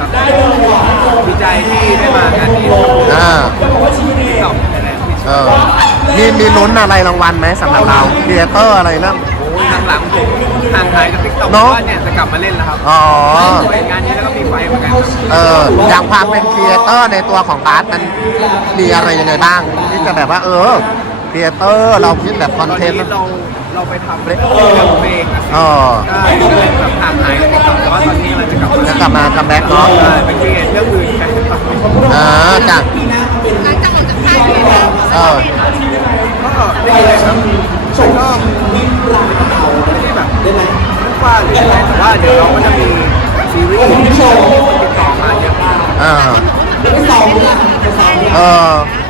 ครับดีใจที่ได้มางานนี้นะครับมีมีลุ้นอะไรรางวัลไหมสำหรับเราเดียก็อะไรนะทางหลังผมทางไทยกับติ๊กต็อกเนาะเนี่ยจะกลับมาเล่นแล้วครับ อ๋องานนี้แล้วก็มีไฟเหมือนกัน เออย่างความเป็นครีเอเตอร์ในตัวของบาร์สมันมีอะไรยังไงบ้าง ที่จะแบบว่าเออครีเอเตอร์เราคิดแบบคอนเทนต์เราไปทำเล็บเพลงอ๋อ่ได้เลยแบบห่างหายไปแต่ว่าตอนนี้เราจะกลับมากลับมาทำแบ็คเนาะไปเรียนเรื่องอื่นกันอ่าจากจากจากไทยก็ได้เลยครับส่วนก็ไอ่ได้แบบได้ไหมไม่ว่าหรืออะไรแต่ว่าเดี๋ยวเราก็จะมีซีรีส์โชว์ต่อมาเยอะมากอ่าเป็นสองเรื่องเป็นสองเรื่อง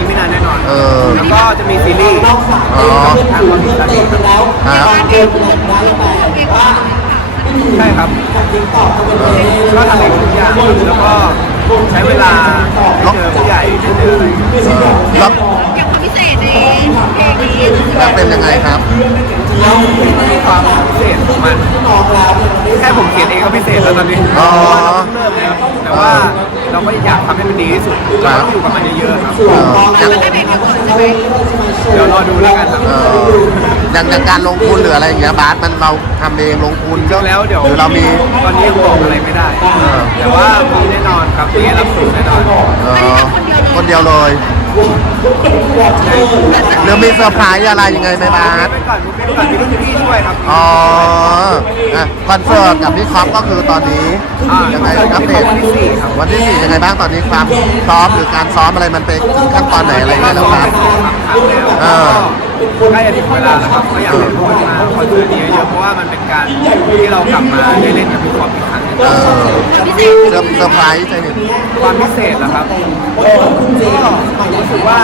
ไม่นานแน่นอนแล้วก็จะมีซีรีส์ทางเราติดตามแล้วทางเกมแล้วไปว่าใช่ครับก็ทำเองทุกอย่าง แล้วก็ใช้เวลา ล็อกผู้ใหญ่ล็อกแลเป็นยังไงครับเราไม่ได้ความพิเศษของมันนองเราแค่ผมเขียนเองก็พิเศษแล้วตอนนี้อ๋อเริ่มแล้วแต่ว่าเราไม่อยากทำให้มันดีที่สุดเราอยู่กับมันเยอะๆครับแต่มัได้เป็นคนใช่ไหมเดี๋ยวรอดูแล้วกันครับอย่างอางการลงทุนหรืออะไรอย่างเงี้ยบาสมันเราทำเองลงทุนก็แล้วเดี๋ยวเรามีตอนนี้บอกอะไรไม่ได้แต่ว่าผมแน่นอนกับเรียรับสูงแน่นอนคนเดียวเลยเรามีเซอร์ไพรส์อะไรยังไงไหมบ้านไปก่อนไปก่อนมีรุ่นพี่ช่วยครับอ๋อคอนเสิร์ตกับพี่ครับก็คือตอนนี้ยังไงอัปเดตวันที่สี่ยังไงบ้างตอนนี้ความซ้อมหรือการซ้อมอะไรมันเป็นขั้นตอนไหนอะไรเงีงแล้วครับใกล้จะถึงเวลาแล้วครับก็อยากให้ทุกคนมาคอยดูเยอะเพราะว่ามันเป็นการที่เรากลับมาได้เล่นกับพี่ครับเซอร์ไพรส์ใจหนึ่งความพิเศษนะครับก็รู้สึกว่า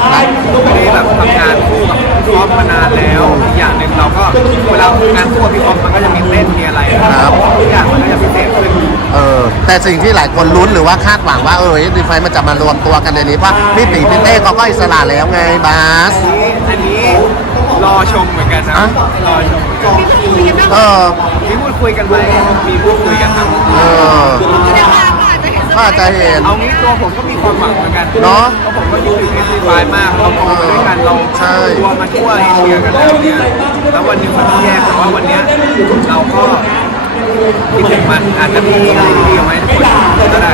เราไม่ได้แบบทำงานคู่กับพี่อ้อมมานานแล้ว อย่างหนึ่งเราก็เวลางานคู่กับพี่อ้อมมันก็จะมีเล่นมีอะไรครับทุกอย่างมันก็จะพิเศษขึ้นเออแต่สิ่งที่หลายคนลุ้นหรือว่าคาดหวังว่าเออดีไฟมันจะมารวมตัวกันในนี้เพราะพี่ตีพี่เต้เขาก็อิสระแล้วไงบาสอันนี้รอชมเหมือนกันนะ รอชมมีพูดคุยกันบ้ามีพูดคุยกันไหมมีพูดคุยกันถาจะเห็น เอางี้ตัวผมก็มีความหวังเหมือนกันเนาะเพราะผมก็อยู่ในเอเชียไปมากเราพองด้วยกันเราทัวรมาช่วยเชียร์กันแล้วเนี่ยแล้ววันนี้มันแยกแต่ว่าวันนี้เราก็ที่ถึงมันอาจจะมีอะไรดีไหมคนก็ได้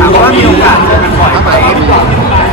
ถามว่ามีโอกาสมันจะเป็นยังไงถามว่ามีโอกาสมันปล่อยไหม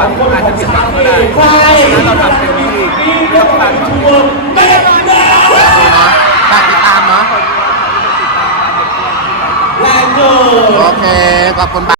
่างคนอาจจะมีความกดดันนั้นเราทำเต็มที่ที่จะตัดทุ่งเมฆดาวติดตามเนาะแลนด์โอเคขอบคุณ